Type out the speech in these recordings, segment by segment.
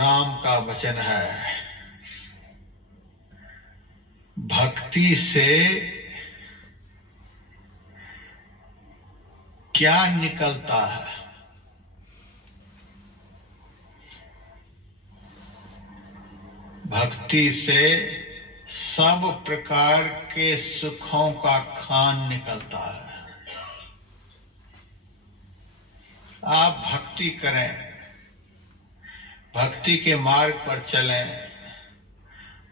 राम का वचन है, भक्ति से क्या निकलता है? भक्ति से सब प्रकार के सुखों का खान निकलता है। आप भक्ति करें, भक्ति के मार्ग पर चलें,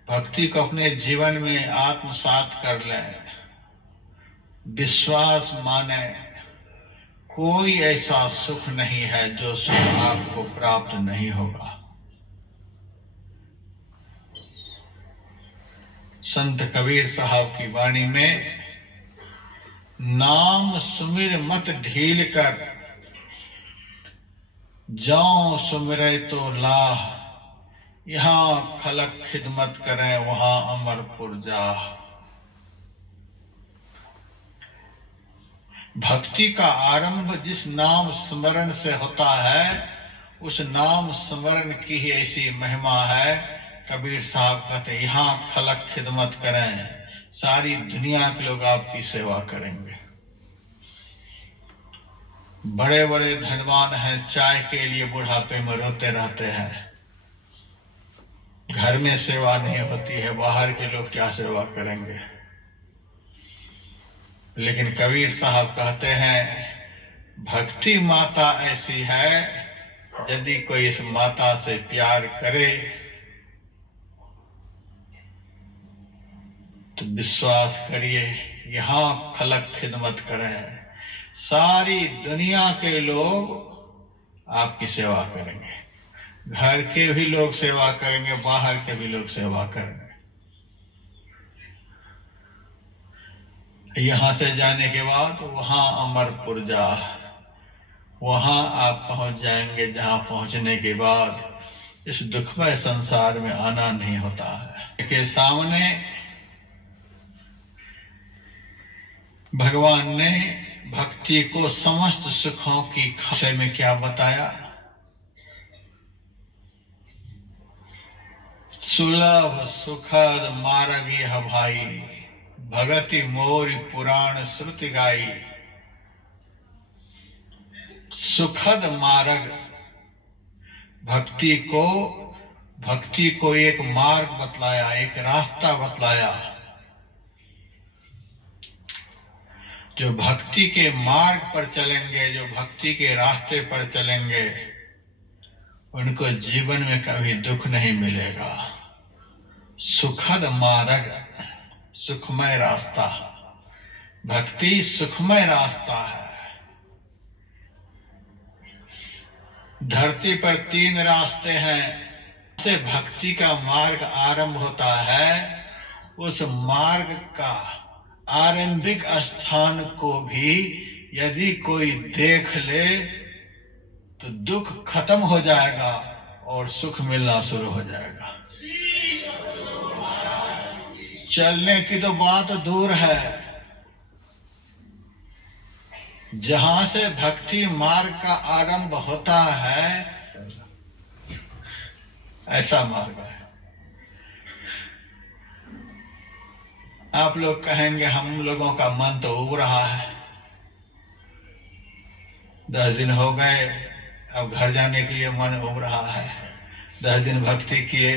भक्ति को अपने जीवन में आत्मसात कर लें, विश्वास माने, कोई ऐसा सुख नहीं है जो सुख आपको प्राप्त नहीं होगा। संत कबीर साहब की वाणी में, नाम सुमिर मत ढील कर, जाऊं सुमिरे तो लाह, यहां खलक खिदमत करें वहां अमरपुर जा। भक्ति का आरंभ जिस नाम स्मरण से होता है, उस नाम स्मरण की ही ऐसी महिमा है। कबीर साहब कहते, यहां खलक खिदमत करें, सारी दुनिया के लोग आपकी सेवा करेंगे। बड़े बड़े धनवान हैं, चाय के लिए बुढ़ापे में रोते रहते हैं, घर में सेवा नहीं होती है, बाहर के लोग क्या सेवा करेंगे। लेकिन कबीर साहब कहते हैं, भक्ति माता ऐसी है, यदि कोई इस माता से प्यार करे तो विश्वास करिए, यहां खलक खिदमत करें, सारी दुनिया के लोग आपकी सेवा करेंगे। घर के भी लोग सेवा करेंगे, बाहर के भी लोग सेवा करेंगे। यहां से जाने के बाद वहां अमरपुर जा, वहां आप पहुंच जाएंगे जहां पहुंचने के बाद इस दुखमय संसार में आना नहीं होता है। के सामने भगवान ने भक्ति को समस्त सुखों की खासे में क्या बताया? सुलभ सुखद मार्ग यह भाई, भगति मोरी पुराण श्रुति गाई। सुखद मार्ग, भक्ति को एक मार्ग बतलाया, एक रास्ता बतलाया। जो भक्ति के मार्ग पर चलेंगे, जो भक्ति के रास्ते पर चलेंगे, उनको जीवन में कभी दुख नहीं मिलेगा। सुखद मार्ग, सुखमय रास्ता, भक्ति सुखमय रास्ता है। धरती पर 3 रास्ते हैं, से भक्ति का मार्ग आरंभ होता है। उस मार्ग का आरंभिक स्थान को भी यदि कोई देख ले तो दुख खत्म हो जाएगा और सुख मिलना शुरू हो जाएगा। चलने की तो बात दूर है, जहां से भक्ति मार्ग का आरंभ होता है, ऐसा मार्ग है। आप लोग कहेंगे हम लोगों का मन तो उब रहा है, 10 दिन हो गए, अब घर जाने के लिए मन उब रहा है, 10 दिन भक्ति किए।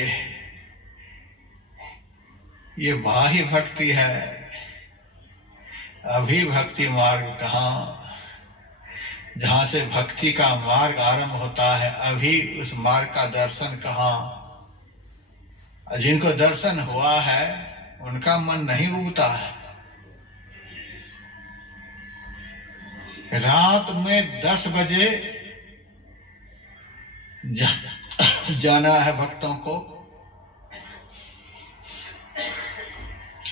ये बाह्य भक्ति है, अभी भक्ति मार्ग कहाँ? जहां से भक्ति का मार्ग आरंभ होता है, अभी उस मार्ग का दर्शन कहाँ? जिनको दर्शन हुआ है उनका मन नहीं उबता है। रात में 10 बजे जाना है भक्तों को,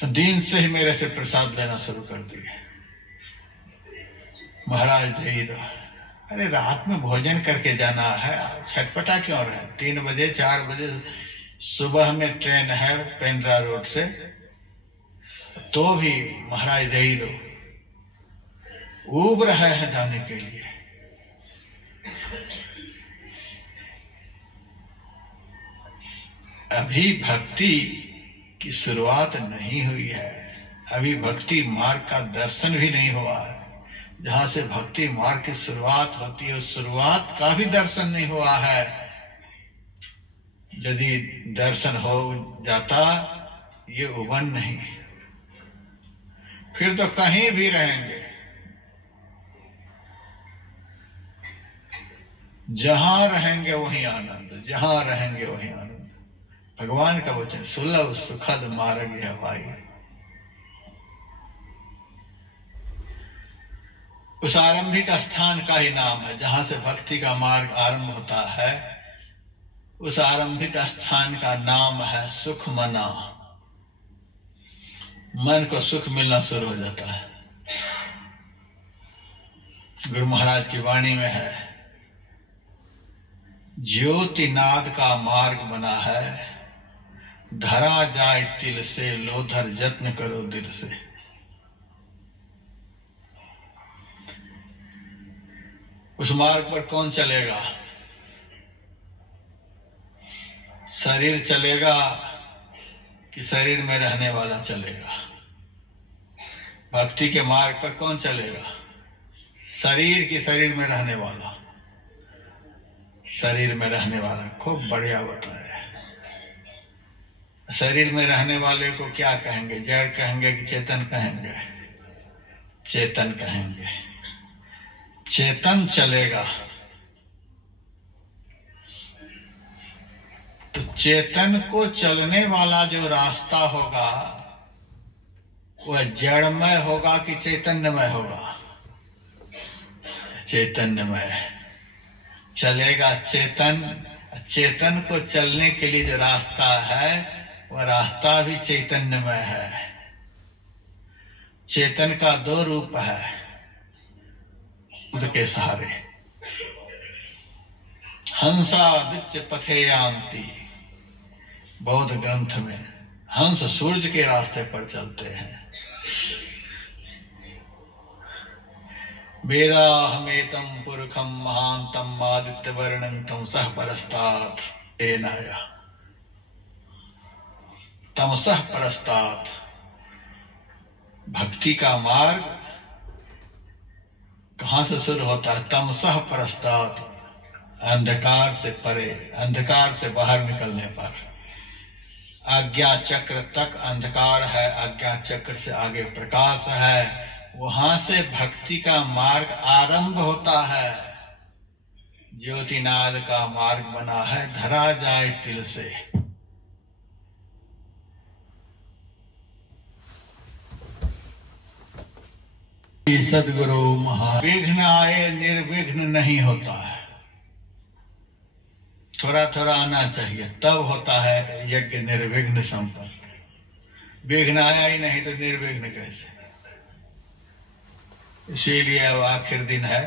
दिन से ही मेरे से प्रसाद लेना शुरू कर दिए। महाराज दे दो। अरे रात में भोजन करके जाना है, छटपटा क्यों रहे? 3 बजे 4 बजे सुबह में ट्रेन है पेंड्रा रोड से, तो भी महाराज दे दो। ऊब रहे हैं जाने के लिए। अभी भक्ति की शुरुआत नहीं हुई है, अभी भक्ति मार्ग का दर्शन भी नहीं हुआ है। जहां से भक्ति मार्ग की शुरुआत होती है उस शुरुआत का भी दर्शन नहीं हुआ है। यदि दर्शन हो जाता ये उबन नहीं, फिर तो कहीं भी रहेंगे। जहां रहेंगे वहीं आनंद, जहां रहेंगे वहीं आनंद। भगवान का वचन सुलभ सुखद मार्ग है भाई। उस आरंभिक स्थान का ही नाम है, जहां से भक्ति का मार्ग आरंभ होता है। उस आरंभिक स्थान का नाम है सुख मना। मन को सुख मिलना शुरू हो जाता है। गुरु महाराज की वाणी में है, ज्योतिनाद का मार्ग बना है, धरा जाए तिल से, लोधर यत्न करो दिल से। उस मार्ग पर कौन चलेगा? शरीर चलेगा कि शरीर में रहने वाला चलेगा? भक्ति के मार्ग पर कौन चलेगा? शरीर की शरीर में रहने वाला? शरीर में रहने वाला खूब बढ़िया बताया। शरीर में रहने वाले को क्या कहेंगे? जड़ कहेंगे कि चेतन कहेंगे? चेतन कहेंगे। चेतन चलेगा तो चेतन को चलने वाला जो रास्ता होगा वह जड़मय होगा कि चैतन्यमय होगा? चैतन्यमय चलेगा। चेतन, चेतन को चलने के लिए जो रास्ता है वह रास्ता भी चैतन्यमय है। चेतन का दो रूप है के सहारे। हंसादित्य पथे यान्ति, बौद्ध ग्रंथ में हंस सूर्य के रास्ते पर चलते हैं। वेदाहमेतम पुरुषम महांतम आदित्य वर्णं तम सह परस्तात् तेनाया। तम सह परस्तात्, भक्ति का मार्ग कहां से शुरू होता है? तमसः परस्तात्, अंधकार से परे, अंधकार से बाहर निकलने पर। आज्ञा चक्र तक अंधकार है, आज्ञा चक्र से आगे प्रकाश है। वहां से भक्ति का मार्ग आरंभ होता है। ज्योतिनाद का मार्ग बना है, धरा जाए तिल से। सदगुरु विघ्न आए निर्विघ्न नहीं होता है। थोड़ा थोड़ा आना चाहिए तब होता है यज्ञ निर्विघ्न संपन्न। विघ्न आया ही नहीं तो निर्विघ्न कैसे? इसीलिए अब आखिर दिन है।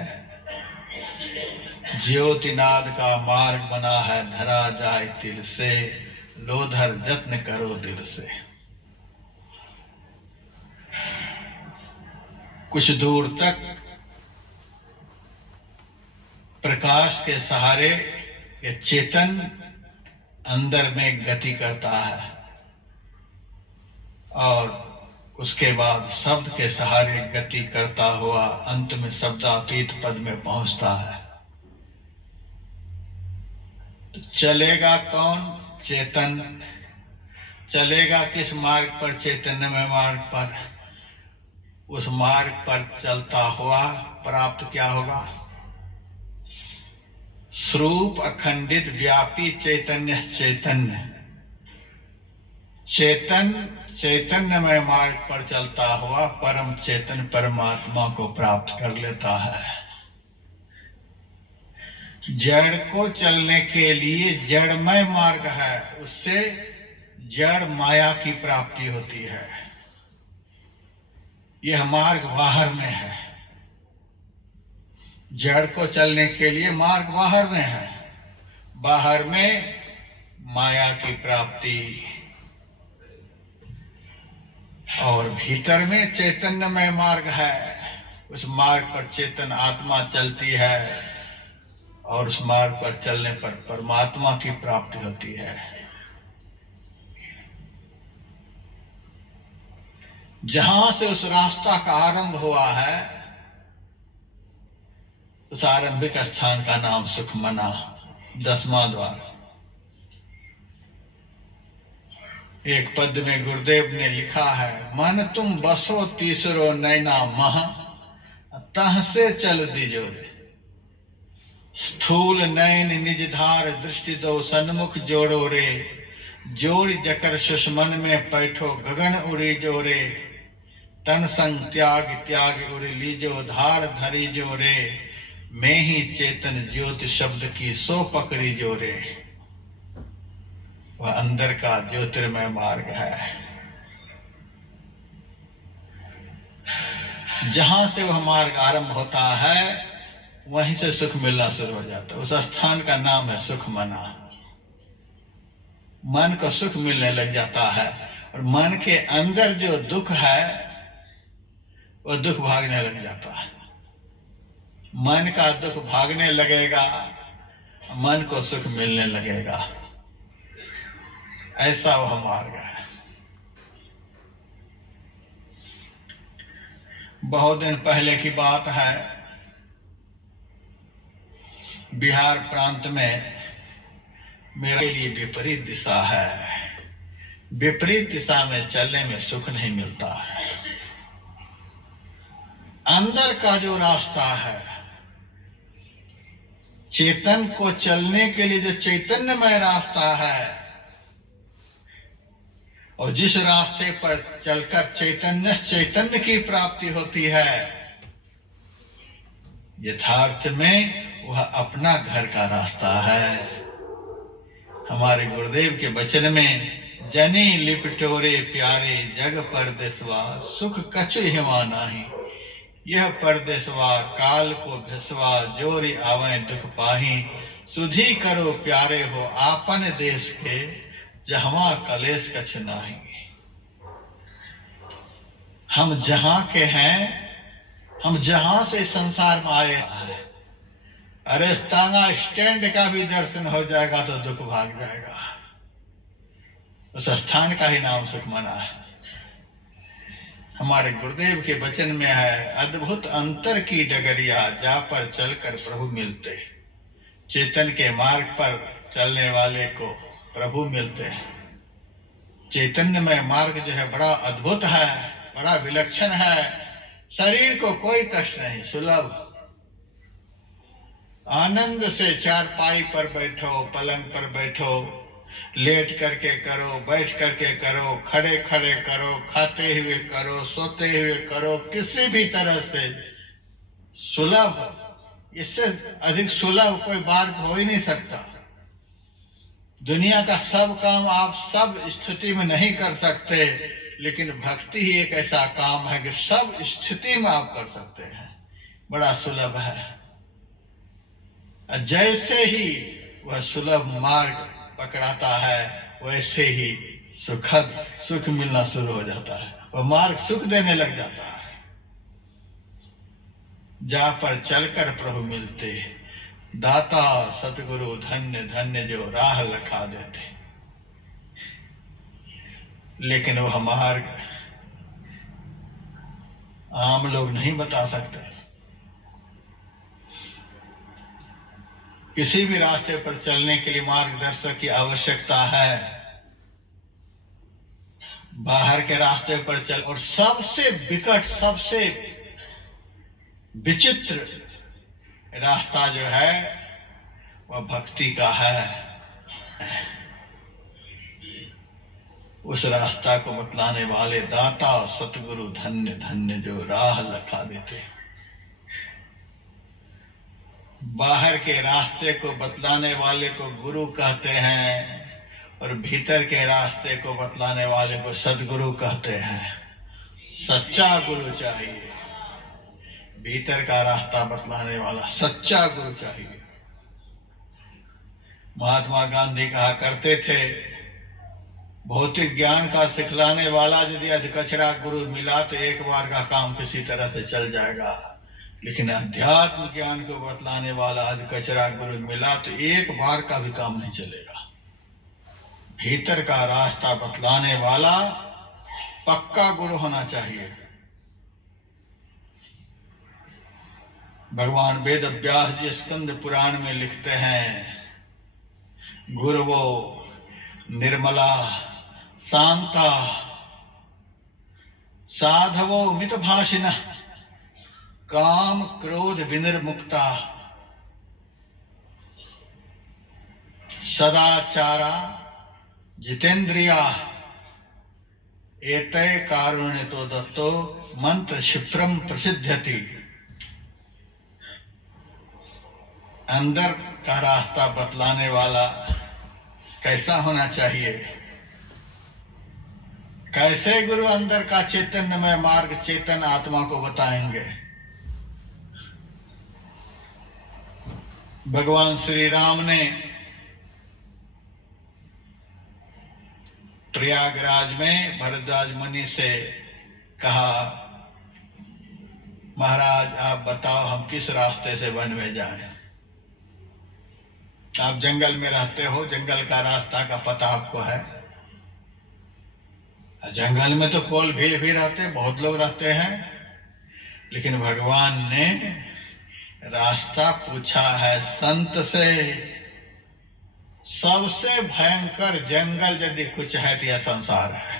ज्योतिनाद का मार्ग बना है, धरा जाए तिल से, लोधर यत्न करो दिल से। कुछ दूर तक प्रकाश के सहारे ये चेतन अंदर में गति करता है और उसके बाद शब्द के सहारे गति करता हुआ अंत में शब्दातीत पद में पहुंचता है। तो चलेगा कौन? चेतन। चलेगा किस मार्ग पर? चैतन्यमय मार्ग पर। उस मार्ग पर चलता हुआ प्राप्त क्या होगा? स्वरूप अखंडित व्यापी चैतन्य। चैतन्य चेतन चैतन्यमय मार्ग पर चलता हुआ परम चेतन परमात्मा को प्राप्त कर लेता है। जड़ को चलने के लिए जड़मय मार्ग है, उससे जड़ माया की प्राप्ति होती है। यह मार्ग बाहर में है। जड़ को चलने के लिए मार्ग बाहर में है। बाहर में माया की प्राप्ति और भीतर में चैतन्यमय मार्ग है। उस मार्ग पर चेतन आत्मा चलती है और उस मार्ग पर चलने पर परमात्मा की प्राप्ति होती है। जहां से उस रास्ता का आरंभ हुआ है, उस आरंभिक स्थान का नाम सुखमना, 10वां द्वार। एक पद में गुरुदेव ने लिखा है, मन तुम बसो तीसरो नैना मह, तह से चल दीजो रे। स्थूल नयन निज धार दृष्टि दो सन्मुख जोड़ो रे। जोड़ जकर सुषमन में पैठो गगन उड़ी जो रे। तन संग त्याग त्याग उड़ी लीजो धार धरी जो रे। मैं ही चेतन ज्योति शब्द की सो पकड़ी जो रे। वह अंदर का ज्योतिर्मय मार्ग है, जहां से वह मार्ग आरंभ होता है, वहीं से सुख मिलना शुरू हो जाता है। उस स्थान का नाम है सुखमना। मन को सुख मिलने लग जाता है, और मन के अंदर जो दुख है, वह दुख भागने लग जाता है। मन का दुख भागने लगेगा, मन को सुख मिलने लगेगा। ऐसा वह मार्ग है। बहुत दिन पहले की बात है, बिहार प्रांत में मेरे लिए विपरीत दिशा है। विपरीत दिशा में चलने में सुख नहीं मिलता है। अंदर का जो रास्ता है, चेतन को चलने के लिए जो चैतन्यमय रास्ता है, और जिस रास्ते पर चलकर चैतन्य की प्राप्ति होती है, यथार्थ में वह अपना घर का रास्ता है। हमारे गुरुदेव के वचन में, जनी लिपटोरे प्यारे जग परदेसवा, सुख कछु हिमा नाही। यह परदेसवा काल को भिसवा, जोरी आवे दुख पाही। सुधी करो प्यारे हो आपन देश के, जहाँ कलेश कछु नाही। हम जहां के हैं, हम जहां से संसार में आए हैं, अरे तांगा स्टैंड का भी दर्शन हो जाएगा तो दुख भाग जाएगा। उस स्थान का ही नाम सुखमना है। हमारे गुरुदेव के वचन में है, अद्भुत अंतर की डगरिया, जा पर चलकर प्रभु मिलते। चेतन के मार्ग पर चलने वाले को प्रभु मिलते हैं। चैतन्यमय मार्ग जो है बड़ा अद्भुत है, बड़ा विलक्षण है। शरीर को कोई कष्ट नहीं, सुलभ। आनंद से चारपाई पर बैठो, पलंग पर बैठो, लेट करके करो, बैठ करके करो, खड़े खड़े करो, खाते हुए करो, सोते हुए करो, किसी भी तरह से सुलभ। इससे अधिक सुलभ कोई मार्ग हो ही नहीं सकता। दुनिया का सब काम आप सब स्थिति में नहीं कर सकते, लेकिन भक्ति ही एक ऐसा काम है कि सब स्थिति में आप कर सकते हैं। बड़ा सुलभ है। जैसे ही वह सुलभ मार्ग पकड़ाता है, वैसे ही सुख मिलना शुरू हो जाता है। वह मार्ग सुख देने लग जाता है। जा पर चलकर प्रभु मिलते, दाता सतगुरु धन्य धन्य जो राह लखा देते। लेकिन वह मार्ग आम लोग नहीं बता सकते। किसी भी रास्ते पर चलने के लिए मार्गदर्शक की आवश्यकता है। बाहर के रास्ते पर चल, और सबसे विकट, सबसे विचित्र रास्ता जो है वह भक्ति का है। उस रास्ता को बतलाने वाले दाता सतगुरु धन्य धन्य जो राह लखा देते। बाहर के रास्ते को बतलाने वाले को गुरु कहते हैं, और भीतर के रास्ते को बतलाने वाले को सतगुरु कहते हैं। सच्चा गुरु चाहिए, भीतर का रास्ता बतलाने वाला सच्चा गुरु चाहिए। महात्मा गांधी कहा करते थे, भौतिक ज्ञान का सिखलाने वाला यदि अधकचरा गुरु मिला तो एक बार का काम किसी तरह से चल जाएगा, लेकिन अध्यात्म ज्ञान को बतलाने वाला अधकचरा गुरु मिला तो एक बार का भी काम नहीं चलेगा। भीतर का रास्ता बतलाने वाला पक्का गुरु होना चाहिए। भगवान वेद व्यास जी स्कंद पुराण में लिखते हैं, गुरवो निर्मला शांता साधवो मितभाषिनः काम क्रोध विनिर्मुक्ता सदाचारा जितेंद्रिया एतय कारुण्य तो दत्तो मंत्र क्षिप्रम प्रसिद्धति। अंदर का रास्ता बतलाने वाला कैसा होना चाहिए? कैसे गुरु अंदर का चैतन्यमय मार्ग चेतन आत्मा को बताएंगे? भगवान श्री राम ने प्रयागराज में भरद्वाज मुनि से कहा, महाराज आप बताओ हम किस रास्ते से वन में जाएं? आप जंगल में रहते हो, जंगल का रास्ता का पता आपको है। जंगल में तो कोल भीड़ भी रहते, बहुत लोग रहते हैं, लेकिन भगवान ने रास्ता पूछा है संत से। सबसे भयंकर जंगल यदि कुछ है तो यह संसार है।